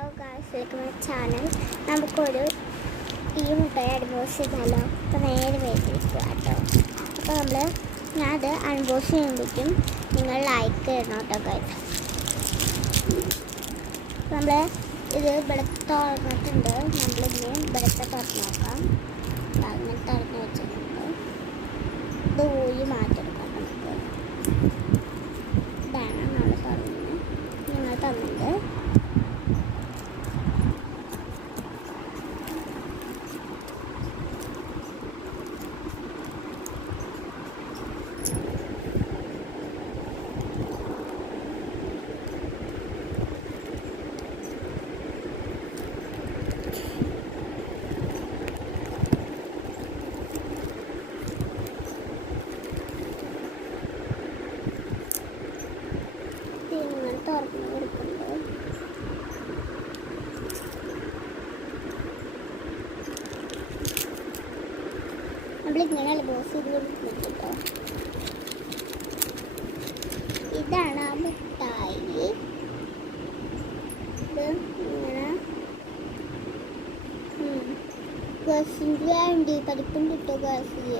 Hello guys, welcome my channel. നമുക്കൊരു ഈ മുട്ടായി അൺബോക്സ് ചെയ്താലോ? അപ്പോൾ നേരെ വേണ്ടിയിരിക്കുക കേട്ടോ. അപ്പോൾ ഞാനത് അൺബോക്സ് ചെയ്യുമ്പോഴേക്കും നിങ്ങൾ ലൈക്ക് ചെയ്യണം കേട്ടോ ഗായ്സ്. നമ്മൾ ഇത് ഇവിടെ തുറന്നിട്ടുണ്ട്. നമ്മളിങ്ങനെ ഇവിടുത്തെ തുറന്ന് നോക്കാം. അങ്ങനെ തുറന്ന് വെച്ചിട്ടുണ്ട്. ഇത് ഊരി മാറ്റിയെടുക്കാം നമുക്ക്. ഇതാണ് നമ്മൾ തുറന്നത്. നിങ്ങൾ തന്നത് തുറന്ന് കൊടുക്കുമ്പോൾ നമ്മളിങ്ങനെ ബോസ് ചെയ്ത് കൊടുക്കുന്നത് കേട്ടോ. ഇതാണ് ആ മുട്ടായി. ഇത് ഇങ്ങനെ ഗസിൻ്റെ ഉണ്ട്, പരിപ്പുണ്ട് ഇട്ടോ ഗസിയ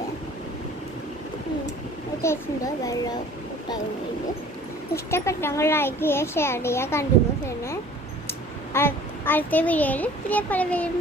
ടേസ്റ്റുണ്ട്. വെള്ളം മുട്ടായി ഇഷ്ടപ്പെട്ടവങ്ങൾ ലൈക്ക് ചെയ്യുക, ഷെയർ ചെയ്യുക, കണ്ടിന്യൂ ചെയ്യുന്നത്. അടുത്ത വീഡിയോയിൽ പുതിയ പല വരും.